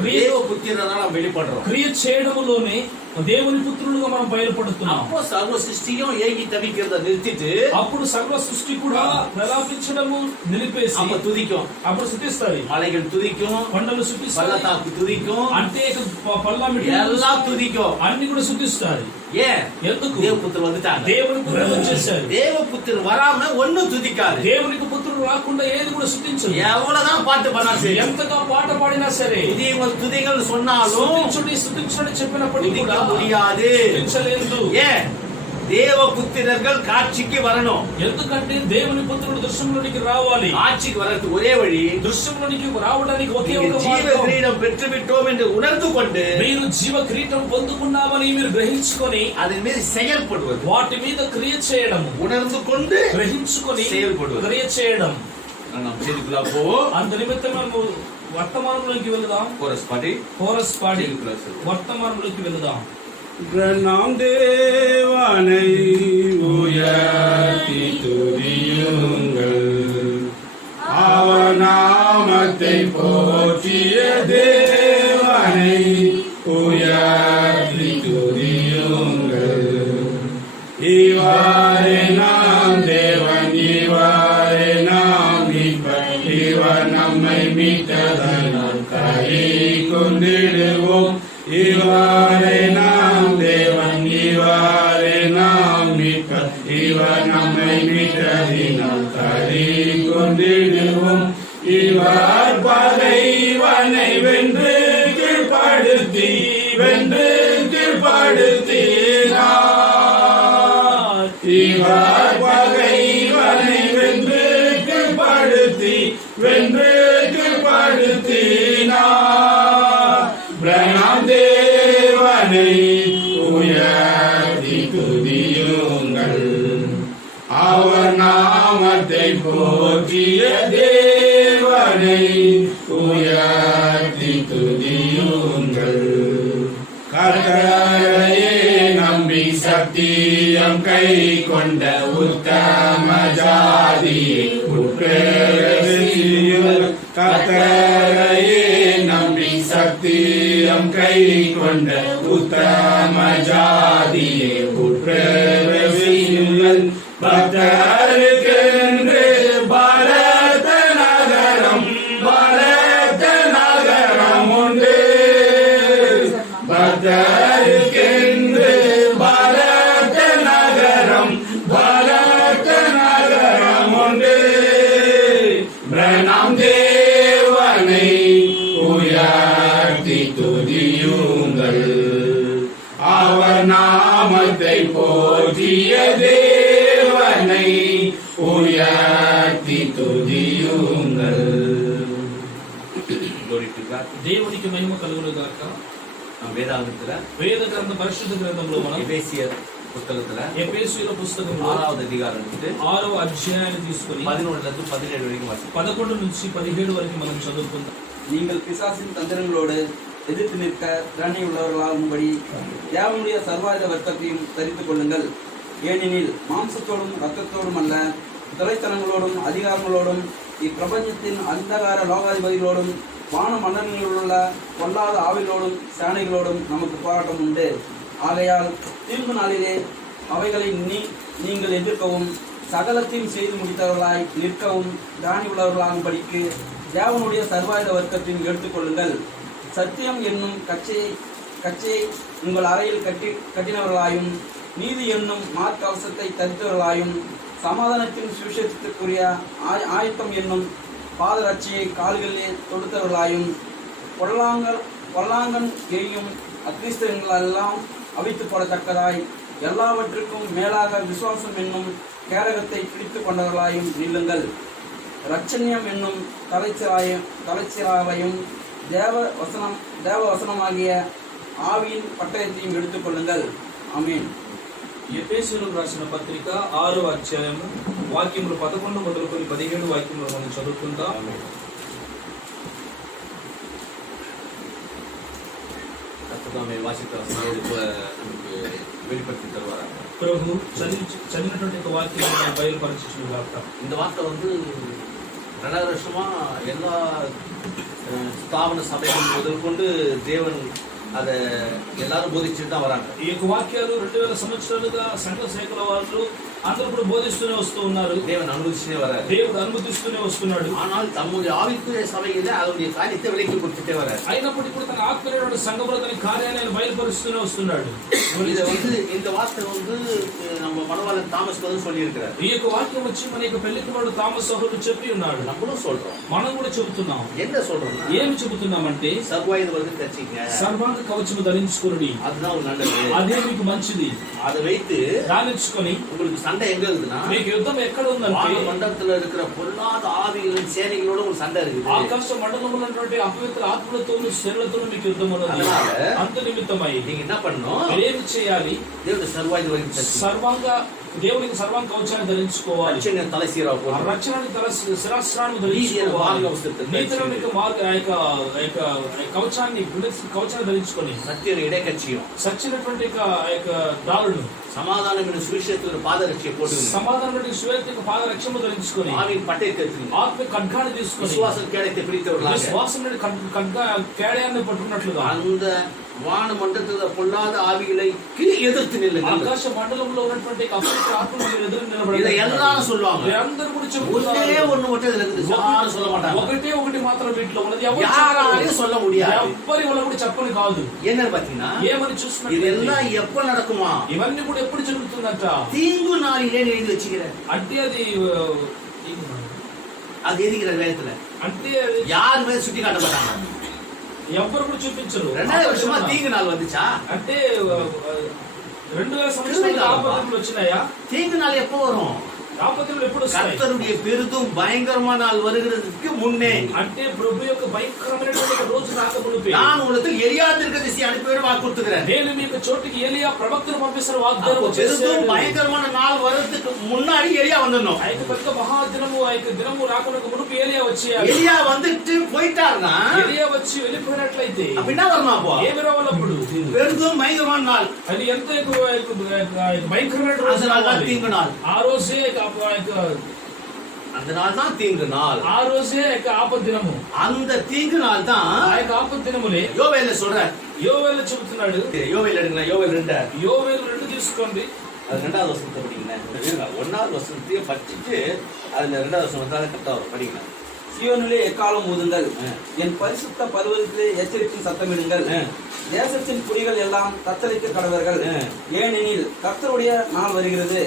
தேவ புத்திரனா நாம் வெளிப்படுறோம். క్రియ చేయడములోనే దేవుని పుత్రులుగా మనం బయలుపడుతున్నాం. அப்போ சர்வ சிருஷ்டியும் ஏங்கி தவிக்கிறத நிறுத்திட்டு అప్పుడు సర్వ సృష్టి కూడా ప్రలాపించడము నిలిపేసి அப்ப துதிக்கும், అప్పుడు స్తుతిస్తాయి. மலைகள் துதிக்கும், కొండలు స్తుతిస్తాయి, பள்ளத்தாக்கு துதிக்கும், అంటే పల్లమిటి எல்லாம் துதிக்கும். అన్ని కూడా స్తుతిస్తాయి. ஏன்? ఎందుకు? தேவபுத்திரர் வந்துட்டாங்க. దేవుని పుత్రులు వచ్చేసారు. தேவபுத்திரர் வராம ஒண்ணும் துதிக்காது. దేవునికి పుత్రులు రాకుండా ఏది కూడా స్తుతించదు. எவ்வளவுதான் பாட்டு பண்ணா சரி, ఎంతగా పాట పాడినా సరే, துதிகள் சொன்னாலும் స్తుతించుడి చెప్పినప్పటికీ துதிக்க కూడా முடியாது. స్తుతించలేదు. ஏன்? தேவபுத்திரர்கள் காட்சிக்கு வரணும். ఎందుకంటే దేవుని పుత్రుడు దృశ్యంలోనికి రావాలి. ஆட்சிக்கு வரதுக்கு ஒரே வழி, దృశ్యంలోనికి రావడానికి ఒకే ఒక జీవ మార్గం. கிரீடம் பெற்று விட்டோம் என்று உணர்ந்து கொண்டு మీరు జీవ కిరీటం పొందుకున్నామని మీరు గ్రహించుకొని அதன் மீது செயல்படுவது, వాటి మీద క్రియ చేయడం, உணர்ந்து கொண்டு గ్రహించుకొని செயல்படுவது. క్రియ చేయడం. நாம் செய்திக்குள்ள போவோம். అందు నిమిత్తం మనము వర్తమానంలోకి వెళదాం. கோரஸ் பாடி వర్తమానంలోకి వెళదాం. நாம் தேவனை உயர்த்தி துதியுங்கள், அவர் நாமத்தை போற்றிய தேவனை உயர்த்தி துதியுங்கள். இவரே நாம் தேவன், இவரே நாம் மீட்பர், இவர் நம்மை மீட்டதனால் கை கொண்டிடுவோம். இவரே நாம் தேவன், இவரே நாம் மீட்பர், இவர் நம்மை மீட்டதினால் கை கொண்டிடுவோம். இவர் பகைவனை வென்று கீழ்ப்படுத்தி கீழ்ப்படுத்தினார். இவர் பகைவனை வென்று கீழ்ப்படுத்தினார். நாம் தேவனை உயர்த்தி துதியுங்கள், அவர் நாமத்தை போற்றிய தேவனை உயர்த்தி துதியுங்கள். கர்த்தரையே நம்பி சத்தியம் கை கொண்ட உத்தம ஜாதியை உட்பிரவேசியுங்கள். கர்த்தரையே நம்பி சத்தியம் கை கொண்ட உத்தம ஜாதியை உட்பிரவேசியுங்கள். பக்தருக்கென்று பலத்த நகரம் உண்டு, பக்தருக்கென்று பலத்த நகரம் உண்டு. நாம் தேவனை உயர் உயர்த்திய தேவனை உயர்த்தி துதியுங்கள். Glory to God. దేవునికి మహిమ కలుగును గాక. వేదాంతర వేద గ్రంథ పరిశుద్ధ గ్రంథంలో మనం ఎఫెసియర్ పుస్తకத்துல ఎఫెసీయుల పుస్తకంలో 6వ అధ్యాయం నుంచి 6వ అధ్యాయాన్ని తీసుకొని 11 నుంచి 17 వరకు వాసిస్తాం. 11 నుంచి 17 వరకు మనం చదువుకుందాం. நீங்கள் பிசாசின் தந்திரங்களோடு எதிர்த்து நிற்க திறனை உள்ளவர்களாகும்படி தேவனுடைய சர்வாயுத வர்க்கத்தையும் தரித்துக் கொள்ளுங்கள். ஏனெனில் மாம்சத்தோடும் இரத்தத்தோடும் அல்ல, துரைத்தனங்களோடும் அதிகாரங்களோடும் இப்பிரபஞ்சத்தின் அந்தகார லோகாதிபதிகளோடும் வான மண்டலங்களில் உள்ள பொல்லாத ஆவிகளோடும் சேனைகளோடும் நமக்கு போராட்டம் உண்டு. ஆகையால் தீர்ப்பு நாளிலே அவைகளை நீங்கள் எதிர்க்கவும் சகலத்தையும் செய்து முடித்தவர்களாய் நிற்கவும் திராணி உள்ளவர்களாகும்படிக்கு தேவனுடைய சர்வாயுத வர்க்கத்தையும் எடுத்துக்கொள்ளுங்கள். சத்தியம் என்னும் கச்சையை உங்கள் அறையில் கட்டினவர்களாயும் நீதி என்னும் மார்க்கவசத்தை தரித்தவர்களாயும் சமாதானத்தின் சுவிசேஷத்திற்குரிய ஆயத்தம் என்னும் பாதரட்சியை கால்களிலே தொடுத்தவர்களாயும் பொல்லாங்கன் எரியும் அக்னிஸ்தங்களெல்லாம் அவித்து போடத்தக்கதாய் எல்லாவற்றுக்கும் மேலாக விசுவாசம் என்னும் கேடகத்தை பிடித்து கொண்டவர்களாயும் நில்லுங்கள். இரட்சண்யம் என்னும் தலைச்சிராவையும் தேவ வசனமாகிய ஆவியின் பட்டயத்தையும் எடுத்துக்கொள்ளுங்கள். ஆமென். ఎఫెసీయులకు రాసిన పత్రిక 6వ అధ్యాయము వాక్యములు 11 మొదలుకొని 17 వాక్యములు మనం చదువుకుందాం. கர்த்தர் வாசித்த வசனங்களை வெளிப்படுத்தி தருவாராங்க. ప్రభు చదివినటువంటి వాక్యాలను బయలుపరచుగాక. இந்த வார்த்தை வந்து 2 வருஷமா எல்லா ஸ்தாபன சபைகள் முதல் கொண்டு தேவன் அதை எல்லாரும் போதிச்சுட்டு தான் வராங்க. ఈ యొక్క వాక్యాలు 2000 సంవత్సరాలుగా సంఘ సేవకుల వాళ్ళు అందరూ కూడా బోధిస్తూనే వస్తూ ఉన్నారు. தேவன் அனுமதிச்சுட்டே வராரு. దేవుడు అనుమతిస్తూనే వస్తున్నాడు. ஆனால் தம்முடைய ஆவிக்குரிய சபையில அதனுடைய காரியத்தை விலைக்கு கொடுத்துட்டே வராரு. అయినప్పటికీ కూడా తన ఆత్మీయమైన సంఘంలో తన కార్యాలను బయలుపరుస్తూనే వస్తున్నాడు. இந்த வார்த்தை வந்து நம்ம மனவாளன் தாமஸ் வந்து சொல்லி இருக்கிறார். ఈ యొక్క వాక్యం వచ్చి మన యొక్క పెళ్లి కుమారుడు థామస్ సహోదరుడు చెప్పి ఉన్నాడు. நம்மளும் சொல்றோம். మనం కూడా చెబుతున్నాం. என்ன சொல்றோம்? ఏమి చెబుతున్నామంటే సర్వాయుధ వర్గం తెచ్చిங்க. సర్వాంగ కవచము ధరించుకోండి. அதுதான் ஒரு நல்லது. అదే మీకు మంచిది. அதை வைத்து దానించుకొని உங்களுக்கு சண்டை எங்க இருக்குதுன்னா మీకు యుద్ధం ఎక్కడ ఉందంటే வான மண்டலத்துல இருக்கிற பொல்லாத ஆவிகளின் சேனைகளோட உங்களுக்கு சண்டை இருக்குது. ఆకాశ మండలంలో ఉన్నటువంటి అపవిత్ర ఆత్మలతోను శరీరతోను మీకు యుద్ధం ఉన్నది. అంత నిమిత్తమై நீங்க என்ன பண்ணணும்? ఏమి చేయాలి? దేవుడి సర్వాయుధ వర్గం తెచ్చి దేవునికి సర్వాంగ కవచాన్ని ధరించుకోవాలి. రక్షణ తలసీరా పోవాలి. రక్షణని శిరస్త్రాన్ని ధరించుకోవాలి. నీతిలోనికి కవచాన్ని ధరించుకొని సత్యం ఇడకచ్చియం సచ్చినటువంటి దారుడు సమాధానమైన సువిశేషతుల పాదరక్ష పోటు సమాధానమైన సువిశేష పాదరక్షము ధరించుకొని ఆవిని పట్టేకెత్తి ఆత్మ ఖడ్గాన్ని తీసుకొని విశ్వాసం కేడైతే పిడితేవలా విశ్వాసం కేడయాన్ని పట్టుకున్నట్లుగా அந்த வான மண்டலத்துல பொல்லாத ஆவிகளுக்கு எதிர்த்து நில்லுங்கள். ఆకాశ మండలంలో ఉన్నటువంటి అపవిత్ర ఆత్మలకు ఎదురు నిలబడండి. இதை எல்லாரும் சொல்வாங்க. అందరూ కూడా చెప్తారు. ஒண்ணே மட்டும் இதுல இருக்குது. யாரும் சொல்ல மாட்டாங்க. ఒకటి మాత్రం వీటిలో ఉన్నది யாராலையும் சொல்ல முடியாது. ఎవ్వరి వల్ల కూడా చెప్పని కాదు. என்னன்னு பாத்தீங்கன்னா ఏమని చూస్తున్నా இதெல்லாம் எப்ப நடக்குமா? ఇవన్నీ కూడా ఎప్పుడు జరుగుతుందంట? தீங்கு நாளிலே எழுதி வச்சுக்கிறேன். అంటే అది எதிர்க்கிற வேதத்துல అంటే யார் మీద சுட்டி காட்ட மாட்டாங்க. ఎవ్వరు కూడా చూపించరు. 2000 வருஷமா தீங்கு நாள் வந்துச்சா? అంటే 2000 సంవత్సరాలు ఆపదలు వచ్చినాయా? தீங்கு நாள் எப்போ வரும்? ఆపదలు ఎప్పుడు వస్తాయి? கர்த்தருடைய பெரிதும் பயங்கரமான நாள் வருகிறதுக்கு முன்னே. అంటే ప్రభు యొక్క భయంకరమైనటువంటి రోజు రాకమునుపే நான் உங்களுக்கு எலியா தீர்க்கதரிசி அனுப்பிவிட வாக்கு கொடுத்துக்கிறேன். నేను మీకు చోటికి ఎలియా ప్రవక్తను పంపిస్తారు వాగ్దానం பெரிதும் చేశాడు. பயங்கரமான நாள் வரதுக்கு முன்னாடி எலியா வந்துடணும். ఆ యొక్క పెద్ద మహాదినము ఆ యొక్క దినము రాకమునకు మునుపు ఎలియా వచ్చేయాలి. எலியா வந்துட்டு போயிட்டாருன்னா ఎలియా వచ్చి వెళ్ళిపోయినట్లయితే அப்படின்னா வரணும். அப்போ ఏమి రావాలప్పుడు? பெரிதும் பயங்கரமான நாள். అది ఎంత భయంకరమైన రోజు రావాలి. தீங்கு நாள். ఆ రోజే அந்த நாள் தான் தீங்கு நாள். ఆ రోజే ఆపద్దినము. அந்த தீங்கு நாள் தான் ఆ యొక్క ఆపద్దినములే யோவேல்ல சொல்றார். యోవేలు చెబుతున్నాడు. யோவேல் எடுங்க. யோவேல் 2 యోవేలు 2 తీసుకోండి. அது 2வது வசனத்தை படிங்க. 1வது வசனத்தையே படிச்சுட்டு அதுல 2வது வசனம் வந்தாலே கரெக்டா வரும். படிங்க. சீயோனிலே எக்காலம் ஊதுங்கள், என் பரிசுத்த பர்வதத்திலே எச்சரிக்கும் சத்தமிடுங்கள். தேசத்தின் குடிகள் எல்லாம் தத்தளிக்க கடவர்கள். ஏனெனில் கர்த்தருடைய நாள் வருகிறது,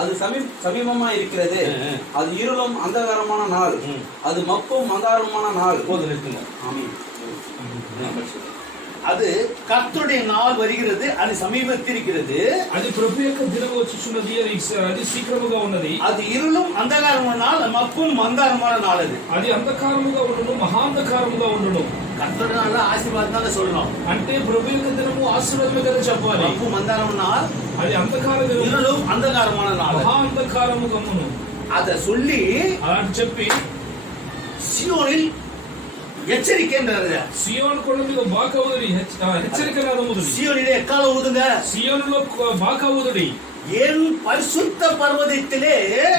அது சமீபமா இருக்கிறது. அது இருளும் அந்தகாரமான நாள், அது மப்பும் அந்தாரமான நாள். போது நிறுத்துங்க. ஆமென். அது கர்த்தருடைய நாள் வருகிறது, அது சமீபத்திருக்கிறது. అది ప్రభు యొక్క దినం వచ్చుచున్నది, అది శీఘ్రముగా ఉన్నది. அது இருளும் அந்தகாரமான நாள், மப்பும் அந்தாரமான நாள். అది అంధకారముగా ఉండును, మహాంధకారముగా ఉండును. கர்த்தருடைய நாள் ஆசீர்வாதம் சொல்லணும். అంటే ప్రభు యొక్క దినము ఆశీర్వాదమే కదా చెప్పాలి. மப்பும் அந்தாரமான நாள், అది అంధకార దినము, இருளும் அந்தகாரமான நாள். మహాంధకారము గమ్మును அத சொல்லி అలాంటి చెప్పి சியோனில் எச்சரிக்கை என்றது. సియోను కొండ మీద బాకా ఊదుడి, హెచ్చరిక నాదం ఊదుడి. சியோனிலே எக்காலம் ஊதுங்க. సియోనులో బాకా ఊదుడి. என் பரிசுத்த பர்வதத்திலே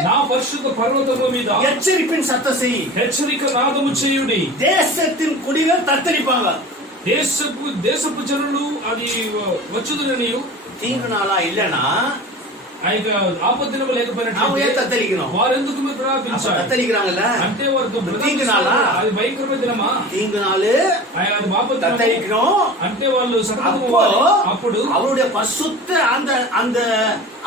నా పరిశుద్ధ పర్వతముల మీద எச்சரிப்பின் சத்தம் செய். హెచ్చరిక నాదము చేయుడి. தேசத்தின் குடிகள் தத்தளிப்பாங்க. దేశపు జనులు అది వచ్చుదురనియు, தீங்கு நாளா இல்லனா ఆ యొక్క ఆపద్దినము அவங்க లేకపోయినట్లయితే ஏன் தத்தளிக்கணும்? వారు ఎందుకు మీరు ప్రార్థించాలి? தத்தளிக்கிறாங்கல்ல. అంటే వారు தீங்கு நாளா? అది భయంకరమైన దినమా? தீங்கு நாளு అది ఆపద్దినము தத்தளிக்கணும். అంటే వాళ్ళు அப்போ అప్పుడు அவருடைய பரிசுத்த அந்த அந்த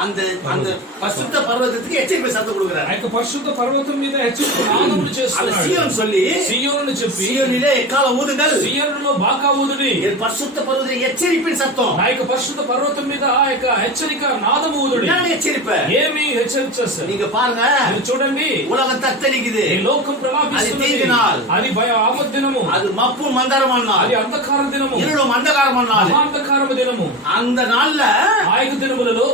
அந்த அந்த பரிசுத்த பர்வதத்துக்கு எச்சரிக்கை சத்தம் ఆ கொடுக்கிறார். యొక్క పరిశుద్ధ పర్వతం మీద హెచ్చరిక నాదములు அந்த చేస్తున్నాడు. சீயோன் சொல்லி సియోనును చెప్పి, சீயோனிலே எக்காலம் ஊதுங்கள். సియోనులో బాకా ఊదుడి. என் பரிசுத்த பர்வதத்தை எச்சரிப்பின் சத்தம். నా యొక్క పరిశుద్ధ పర్వతం మీద ఆ యొక్క హెచ్చరిక నాదము ఊదుడి. என்ன எச்சரிப்ப? ఏమి హెచ్చరించేస్తారు? நீங்க பாருங்க, మీరు చూడండి, உலகம் தத்தளிக்குது. ఈ లోకం అది తీగ నాள். అది ఆపద్దినము, அது மப்பும் மந்தாரமான நாள், అది అంధకార దినము, இருளும் அந்தகாரமான நாள். మహాంధకారము దినము. அந்த நாள்ல ఆ యొక్క దినములలో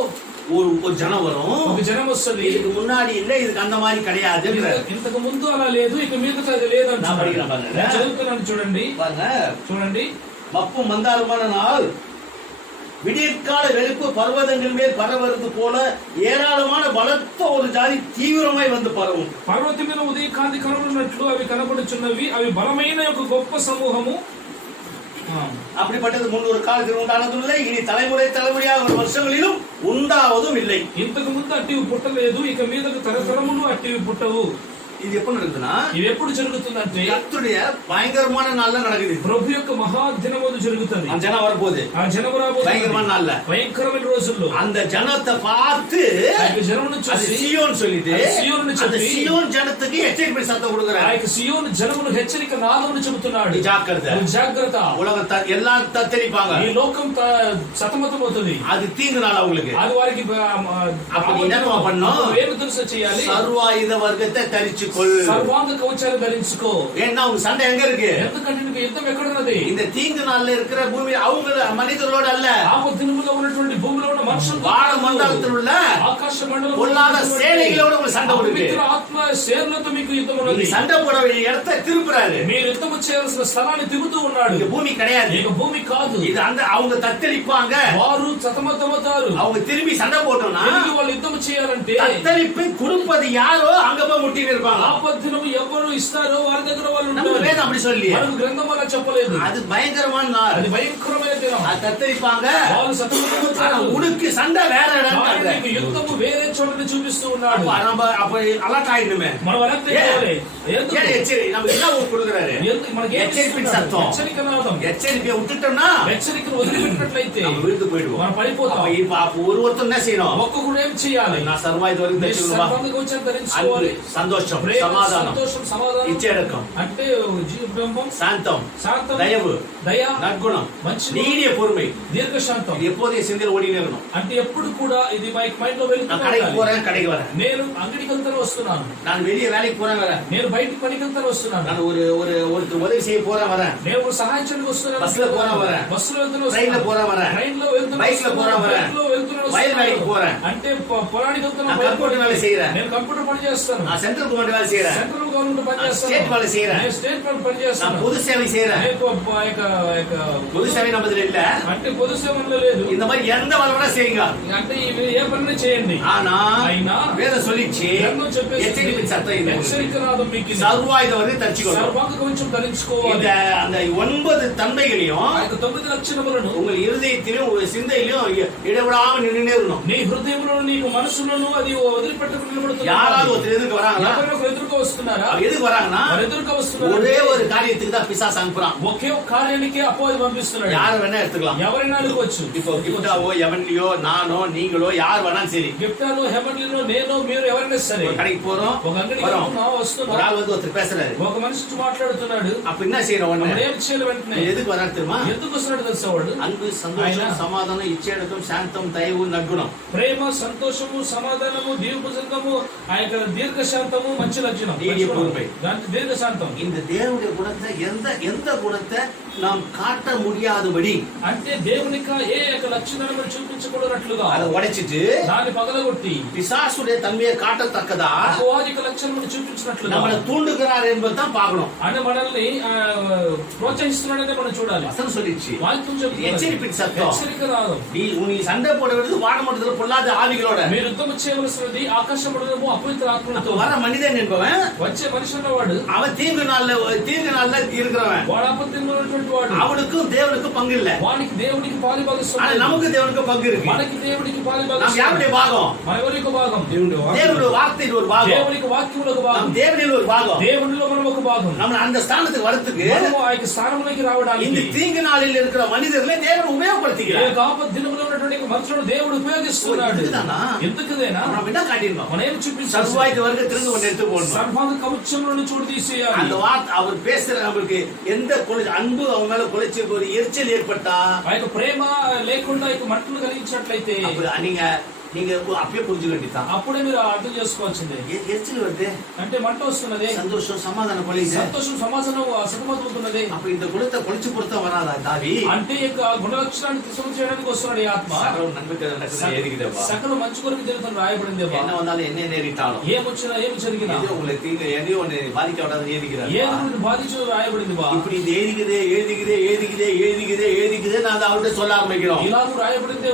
ஒரு ஜனம் வரும். ఒక జనం వస్తుంది. இதுக்கு முன்னாடி இல்ல, இதுக்கு அந்த மாதிரி கிடையாது. ఇంతకు ముందు అలా లేదు, ఇక మీదట అది లేదంట. நான் படிக்கிறேன் பாருங்க. నేను చదువుతున్నాను చూడండి, பாருங்க, చూడండి. மப்பும் மந்தாரமான நாள், விடியற்கால வெளுப்பு பர்வதங்கள் மேல் பரவது போல ஏராளமான பலத்த ஒரு ஜாதி தீவிரமாய் வந்து பரவும். పర్వతం మీద ఉదయకాంతి కనబడినట్లు అవి కనబడుచున్నవి, అవి బలమైన ఒక గొప్ప సమూహము. அப்படிப்பட்டது முன்னொரு காலத்தில் உண்டானதும் இல்லை, இனி தலைமுறை தலைமுறையாக ஒரு வருஷங்களிலும் உண்டாவதும் இல்லை. ఇంతకు ముందు అట్టివి పుట్టలేదు, ఇక మీదకు తరతరములు అట్టివి పుట్టవు. இது எப்ப நடக்குதுன்னா, ఇది ఎప్పుడు జరుగుతుందంటే கர்த்தருடைய பயங்கரமான நாள்ல நடக்குது. ప్రభు యొక్క మహాదినములు జరుగుతుంది. அந்த ஜனம் வரப்போகுது, ఆ జనము రాబోతుంది பயங்கரமான நாள்ல. భయంకరమైన రోజుల్లో அந்த ஜனத்தை பார்த்து ఆ యొక్క జనమును அது చూసి, சீயோன் சொல்லிட்டு, அது சீயோன்னு அந்த చెప్పి, சீயோன் ஜனத்துக்கு எச்சரிக்கை சத்தம் ఆ கொடுக்கிறார். యొక్క సియోను జనమును హెచ్చరిక నాదమును చెబుతున్నాడు. ஜாக்கிரதை, నువ్వు జాగ్రత్త, உலகம் எல்லாம் தத்தளிப்பாங்க. ఈ లోకం సతమతమవుతుంది. அது தீங்கு நாள் அவங்களுக்கு. అది వారికి அப்ப நீ என்ன பண்ணணும்? ఏమి తెలుసు చేయాలి? சர்வாயுத வர்க்கத்தை தரிச்சுக்கொள். సర్వాంగ కవచాలు ధరించుకో. ஏன்னா உங்க சண்டை எங்க இருக்கு? ఎందుకంటే నీకు యుద్ధం ఎక్కడున్నది? இந்த தீங்கு நாள்ல இருக்கிற பூமி அவங்க மனிதர்களோட அல்ல, ఆపద్దినములో ఉన్నటువంటి భూమిలో ఉన్న మనుషులు, வான மண்டலத்தில் உள்ள ఆకాశ మండలం பொல்லாத சேனைகளோட உங்களுக்கு சண்டை கொடுக்கு. పవిత్ర ఆత్మ సేనలతో మీకు యుద్ధం ఉన్నది. நீங்க சண்டை போட வேண்டிய இடத்தை திருப்புறாரு. మీరు యుద్ధం చేయాల్సిన స్థలాన్ని తిరుగుతూ ఉన్నాడు. இங்க பூமி கிடையாது, ఇక భూమి కాదు. இது அந்த அவங்க தத்தளிப்பாங்க. వారు సతమతమవుతారు. அவங்க திரும்பி சண்டை போட்டோம்னா తిరిగి వాళ్ళు యుద్ధం చేయాలంటే தத்தளிப்பை கொடுப்பது யாரோ அங்க போய் முட்டிட்டு இருப்பாங்க. ఆపద్దినము ఎవరు ఇస్తారో వారి దగ్గర వాళ్ళు நம்ம ఉంటారు. வேதம் அப்படி சொல்லி, మనకు గ్రంథం అలా చెప్పలేదు. அது பயங்கரமான நாள். అది భయంకరమైన దినం. அது தத்தளிப்பாங்க. వాళ్ళు ஆனா సతమతమవుతారు. உனக்கு சண்டை வேற இடம். కానీ నీకు యుద్ధము వేరే చోటని చూపిస్తూ ఉన్నాడు. அப்ப అలర్ట్ ఆయినమే. మనం అలర్ట్ అవ్వాలి. ఎందుకు? ஏன் எச்சரி நமக்கு என்ன கொடுக்குறாரு? మనకి హెచ్చరిక సత్తం. హెచ్చరిక నాదం. எச்சரிக்கையை விட்டுட்டோம்னா హెచ్చరికను వదిలిపెట్టినట్లయితే நம்ம வீட்டுக்கு போயிடுவோம். మనం పడిపోతాం. அப்ப ஒருத்தர் என்ன செய்யணும்? ఒక్కొక్కడు ఏం చేయాలి? நான் சர்வாயுத வரைக்கும் தரிச்சுக்கணுமா? సర్వాంగ కవచాలు ధరించుకోవాలి. சந்தோஷம், ప్రేమ, సమాధానం, సంతోషం, సమాధానం, ఇచ్చేడకం, అంటే జీవబ్రహ్మం, சாந்தம், శాంతం, தயவு, దయ, நற்குணம், మంచి நீடிய பொறுமை, దీర్ఘశాంతం. இது எப்போதைய சிந்தையில் ஓடினே இருக்கணும். అంటే ఎప్పుడు కూడా ఇది మైండ్ లో நான் వెళ్తూ கடைக்கு ఉండాలి. போறேன், கடைக்கு வரேன். నేను అంగడికి వెళ్తాను వస్తున్నాను. நான் வெளியே வேலைக்கு போறேன், வரேன். నేను బయటికి పనికి వెళ్తాను వస్తున్నాను. நான் ஒருத்தர் உதவி செய்ய போறேன், வரேன். నేను ఒక సహాయం చేయడానికి వస్తున్నాను. బస్సులో పోరా వరా. బస్సులో వెళ్తాను ట్రైన్లో వస్తున్నాను. పోరా వరా. ట్రైన్లో వెళ్తాను బైక్లో వస్తున్నాను. పోరా వరా. బైక్లో వెళ్తున్నాను వయల్ వస్తున్నాను. వేலைக்கு போறேன். అంటే పొలానికి వెళ్తున్నాను. நான் கம்ப்யூட்டர் வேலை செய்யறேன். నేను కంప్యూటర్ పని చేస్తాను. நான் சென்ட்ரல் கவர்மெண்ட் வேலை செய்யறேன். సెంట్రల్ గవర్నమెంట్ పని நான் చేస్తాను. ஸ்டேட் வேலை செய்யறேன். నేను స్టేట్ పని நான் చేస్తాను. பொது சேவை செய்யறேன். నేను பொது சேவை நம்மதுல இல்ல. అంటే పొదు సేవలో లేదు. இந்த மாதிரி எந்த வேலை வேணா செய்யுங்க. అంటే ఇవి ఏ పని చేయండి. ஆனா అయినా வேதம் சொல்லிச்சு, గ్రంథం చెప్పేసి எச்சரிக்கை சத்தம் இது. హెచ్చరిక నాదం మీకు சர்வாயுத வரைக்கும் தரிச்சுக்கணும். సర్వాంగ కవచం ధరించుకోవాలి. இந்த அந்த 9 தன்மைகளையும் ఆ యొక్క 9 లక్షణములను உங்கள் இருதயத்திலும் உங்கள் சிந்தையிலும் இடைவிடாம நின்னுட்டே இருக்கணும். నీ హృదయంలో నీకు మనసులోను అది వదిలిపెట్టకుండా నిలబడుతుంది. யாராவது ஒருத்தர் எதிர்க்க வராங்களா? ఎవరో ఒకరు ఎదురుగా వస్తున్నారా? அவங்க எதுக்கு வராங்கன்னா వారు ఎదురుగా వస్తున్నారు. ஒரே ஒரு காரியத்துக்கு தான் பிசாசு அனுப்புறான். ఒకే ఒక కార్యానికి అపవాది పంపిస్తున్నాడు. யார வேணா எடுத்துக்கலாம். ఎవరైనా అడగవచ్చు. இப்போ கிஃப்டாவோ எவன்லியோ நானோ நீங்களோ யார் வேணாலும் சரி, గిఫ్టాలో హెవెన్లీలో నేను మీరు ఎవరైనా సరే ஒரு கடைக்கு போறோம், ఒక అంగడికి வரோம், వెళ్తున్నాం, ஒரு వస్తున్నాం, ஆள் வந்து ஒருத்தர் பேசுறாரு, ఒక మనిషి మాట్లాడుతున్నాడు. அப்ப என்ன செய்யறோம்? మనం ఏం చేయాలి? వెంటనే எதுக்கு வராரு தெரியுமா? ఎందుకు వస్తున్నాడు తెలుసా? వాడు அன்பு, சந்தோஷம், சமாதானம், இச்சேடகம், சாந்தம், தயவு, நற்குணம். ప్రేమ, సంతోషము, సమాధానము, దీర్ఘశాంతము, ఆ యొక్క దీర్ఘశాంతము మంచి లక్షణం. நீடிய பொறுமை. దాని దీర్ఘశాంతం இந்த தேவனுடைய குணத்தை எந்த குணத்தை நாம் காட்ட முடியாதபடி అంటే దేవునికి ఏ యొక్క లక్షణాలను మనం చూపించకూడనట్లుగా அதை உடைச்சிட்டு దాన్ని పగలగొట్టి பிசாசுடைய தன்மையை காட்டத்தக்கதா అపవాదిక లక్షణాలను చూపించినట్లుగా நம்மளை தூண்டுகிறார் என்பதுதான் பார்க்கணும். ఆయన మనల్ని ప్రోత్సహిస్తున్నాడనే మనం చూడాలి. வசனம் சொல்லிச்சு, వాక్యం చెబుతుంది. எச்சரிப்பின் சத்தம். హెచ్చరిక రాగం. நீ சண்டை போட வேண்டியது வானமண்டலத்தில் பொல்லாத ஆவிகளோட. మీరు యుద్ధం చేయవలసినది ఆకాశమండలము అపవిత్ర ఆత్మలతో. வர மனிதன் என்பவன் వచ్చే మనిషి అన్నవాడు அவன் தீங்கு நாள்ல இருக்கிறவன். వాడు ఆపత్తిలో ఉన్నటువంటి వాడు. அவனுக்கும் தேவனுக்கும் பங்கு இல்ல. వానికి దేవునికి పాలిభాగం. ஆனா நமக்கு தேவனுக்கு பங்கு இருக்கு. మనకి దేవునికి పాలిభాగం. நாம் யாருடைய பாகம்? మన ఎవరికి భాగం? தேவனுடைய வார்த்தையில் ஒரு பாகம். దేవునికి వాక్యములో ఒక భాగం. நாம் தேவனில் ஒரு பாகம். దేవునిలో మనం ఒక భాగం. நம்ம அந்த ஸ்தானத்துக்கு வரதுக்கு మనము ఆ యొక్క స్థానంలోకి రావడానికి இந்த தீங்கு நாளில் இருக்கிற மனிதர்களை தேவன் ఏ உபயோகப்படுத்துகிறார். ఆపత్ దినములో ఉన్నటువంటి మనుషులను దేవుడు ఉపయోగిస్తున్నాడు. இதுதானா? ఎందుకుదేనా? நம்ம என்ன காட்டியிருந்தோம்? మనం ఏం చూపించాలి? சர்வாயுத வர்க்கத்திலிருந்து ஒன்று எடுத்து போடணும். సర్వాంగ కవచములను చూడు తీసేయాలి. அந்த வார்த்தை அவர் பேசுற நம்மளுக்கு எந்த அன்பு அவங்க மேல குலைச்சி ஒரு எரிச்சல் ஏற்பட்டா, ఆ యొక్క ప్రేమ లేకుండా ఈ మంటలు కలిగించినట్లయితే நீங்க அப்பயே புரிஞ்சுக்க வேண்டியதான். అప్పుడే మీరు అర్థం చేసుకోవాల్సిందే. எரிச்சல் வருது అంటే మంట వస్తున్నది, சந்தோஷம் சமாதானம் கொலையுது. సంతోషం సమాధానం అసమవుతున్నది. அப்ப இந்த குணத்தை கொலைச்சு பொறுத்த வராதா தாவி? అంటే ఈ యొక్క గుణ లక్షణాన్ని తీసుకొని చేయడానికి వస్తున్నాడు ఈ ఆత్మ. சகல நன்மைக்கு ஏறிக்குதேப்பா. సకల మంచి కొరకు జరుగుతుంది రాయబడిందేవా. என்ன வந்தாலும் என்ன நேரிட்டாலும் ఏమొచ్చినా ఏమి జరిగినా ஏதோ உங்களை தீங்கு எதையோ ஒன்று பாதிக்க விடாத ஏறிக்கிறார். ఏదో బాధించడం రాయబడిందివా. இப்படி இது எழுதிக்குதே நான் அவர்கிட்ட சொல்ல ஆரம்பிக்கிறோம். ఇలాగూ రాయబడింది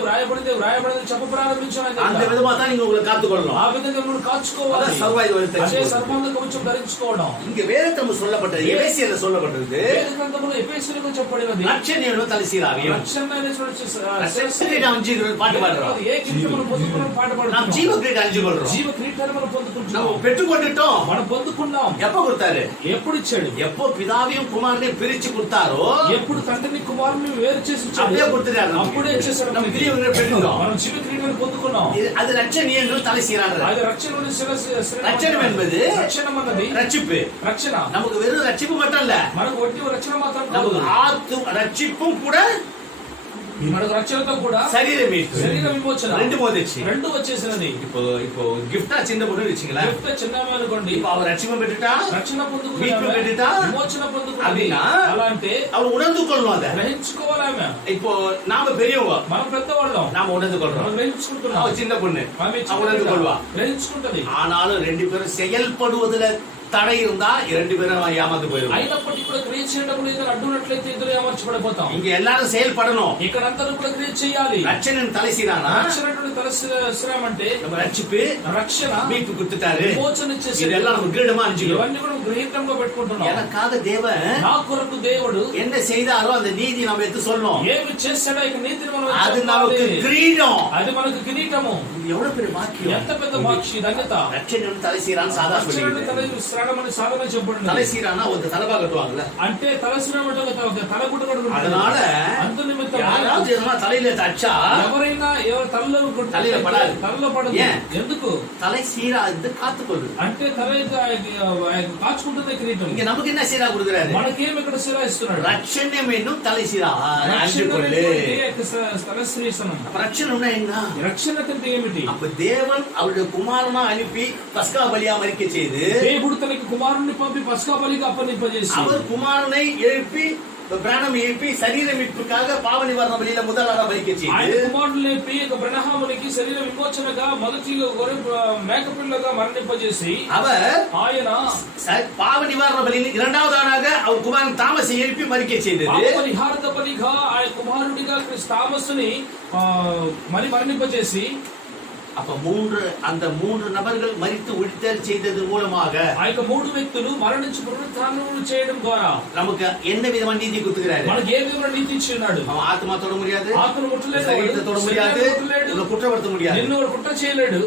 చెప్ప ప్రారంభించాను. அந்த విధமா தான் நீங்க உங்களை காத்துக்கொள்ளணும். ఆ విధంగా మనం కాచుకోవాలి. அதான் சர்வாயுத வர்க்கத்தை అదే సర్వాంగ కవచం ధరించుకోవడం. இங்க வேதத்தம் சொல்லப்பட்டது, எபேசியர்ல சொல்லப்பட்டது. వేద గ్రంథములో ఎఫెసీయులకు చెప్పబడినది ரட்சணியனோ தலைசீராவியும் రక్షణ అనేటువంటి பாட்டு பாடுறோம். ఏ కిరీటం మనం పొందుకున్నాం పాట நாம் పాడుతున్నాం. ஜீவ கிரீடம் அணிஞ்சு கொள்றோம். జీవ కిరీటాన్ని మనం పొందుకుంటున్నాం. நம்ம பெற்றுக்கொண்டுட்டோம். మనం పొందుకున్నాం. எப்ப கொடுத்தாரு? ఎప్పుడు ఇచ్చాడు? எப்போ பிதாவையும் குமாரனையும் பிரிச்சு கொடுத்தாரோ ఎప్పుడు తండ్రిని కుమారుని వేరు చేసి ఇచ్చాడు? அப்படியே கொடுத்துட்டாரு. అప్పుడే ఇచ్చేసాడు. நம்ம ஜீவ கிரீடம் பெற்றுட்டோம். మనం జీవ కిరీటాన్ని పొందుకున్నాం. அது ரட்சணியனோ தலைசீரான. అది రక్షణలోని ரட்சணம் என்பது రక్షణ అన్నది ரட்சிப்பு. రక్షణ நமக்கு வெறும் ரட்சிப்பு மட்டும் இல்ல, మనకు ఒట్టి రక్షణ మాత్రం కాదు. நமக்கு ரட்சிப்பும் கூட మనకు రక్షణతో కూడా சரீர மீட்பு, శరీర విమోచన ரெண்டு போதிச்சு. రెండు వచ్చేసినది. இப்போ கிஃப்டா சின்ன பொண்ணு வச்சுங்களேன். గిఫ్ట్ చిన్నమే అనుకోండి. இப்போ அவர் ரட்சிப்பம் பெற்றுட்டா, రక్షణ மீட்பு పొందుకున్నాడు, பெற்றுட்டா, విమోచన పొందుకున్నది. அப்படின்னா అలా అంటే அவர் உணர்ந்து கொள்ளணும். அதை గ్రహించుకోవాలి. ఆమె இப்போ நாம பெரியவங்க, మనం పెద్దవాళ్ళం, நாம உணர்ந்து கொள்றோம். మనం గ్రహించుకుంటున్నాం. அவ சின்ன பொண்ணு, ఆమె அவ உணர்ந்து கொள்வா. గ్రహించుకుంటది. ஆனாலும் ரெண்டு பேரும் செயல்படுவதில் தடை இருந்தா இரண்டு பேரும் ஏமாந்து போயிடும். అయినప్పటికీ కూడా క్రియ చేయడంలో ఇద్దరు అడ్డున్నట్లయితే ఇద్దరు ఏమర్చబడిపోతాం. இங்க எல்லாரும் செயல்படணும். ఇక్కడ అందరూ కూడా క్రియ చేయాలి. ரட்சணன் தலைசீரானா? రక్షణ తలశ్రయం అంటే நம்ம ரட்சிப்பு, రక్షణ, மீட்பு கொடுத்துட்டாரு. విమోచన ఇచ్చేసి இதெல்லாம் நம்ம கிரீடமா அணிஞ்சுக்கிறோம். ఇవన్నీ కూడా గ్రహీతంలో పెట్టుకుంటున్నాం. எனக்காக தேவன் నా కొరకు దేవుడు என்ன செய்தாரோ அந்த நீதி நம்ம எடுத்து சொல்லணும். ఏమి చేశాడో ఇక నీతిని మనం அது చెప్పాలి. நமக்கு கிரீடம். అది మనకు కిరీటము. இது ఎவ்வளவு பெரிய வாக்கியம். ఎంత పెద్ద వాక్య ధన్యత. ரட்சணன் தலைசீரான் சாதா రక్షణ சொல்லிட்டு తలశ్రమని సాధన చెప్పండి. தலைசீரானா ஒரு தலைபா கட்டுவாங்கல்ல, అంటే తలశ్రమ తలగుడ్డ కూడా அதனால అందు నిమిత్తం யாராவது எதனா தலையில தச்சா ఎవరైనా ఎవరు తలలో తలలో పడాలి. తలలో పడదు. ஏன்? ఎందుకు தலை சீரா இது காத்துக்கொள்ளு. అంటే తల కాచుకుంటుంది కిరీటం. இங்க நமக்கு என்ன சீரா கொடுக்குறாரு? మనకేం ఇక్కడ శిలా ఇస్తున్నాడు? ரட்சணம் என்னும் தலை சீரா அணிஞ்சுக்கொள்ளு. తలశ్రీసనం. அப்ப ரட்சணம்னா என்ன? రక్షణ అంటే ఏమిటి? அப்ப தேவன் அவருடைய குமாரனா அனுப்பி பஸ்கா பலியா மரிக்க செய்து, దేవుడు తనకి కుమారుని పంపి పస్కా బలిగా అప్పగింపజేసి, அவர் குமாரனை எழுப்பி பிராணம் எழுப்பி சரீர மீட்புக்காக பாவ நிவாரண பலியில முதலாக மரிக்க ఆయన செய்து, కుమారుని లేపి ఒక బ్రహ్మమునికి శరీర విమోచనగా మొదటి మేకపిల్లగా మరణింపజేసి, அவர் ఆయన பாவ நிவாரண பலியில் இரண்டாவதாக அவர் குமாரன் தாமசை எழுப்பி மரிக்க செய்தது. పరిహారత బలిగా ఆ కుమారుడిగా తామసుని మరి మరణింపజేసి, அப்ப அந்த மூன்று நபர்கள் மரித்து உயிர்த்தல் செய்தது மூலமாக ఆ యొక్క మూడు వ్యక్తులు మరణించి పునరుత్థానం చేయడం ద్వారా நமக்கு என்ன விதமான நீதி கொடுக்கிறாரு? మనకి ఏ విధమైన నీతి ఇచ్చి ఉన్నాడు? அவன் ஆத்மா தொட முடியாது, ఆత్మను ముట్టలేడు, சரீரத்தை தொட முடியாது, శరీరాన్ని ముట్టలేడు, குற்றப்படுத்த முடியாது. నిన్ను కుట్ర చేయలేడు.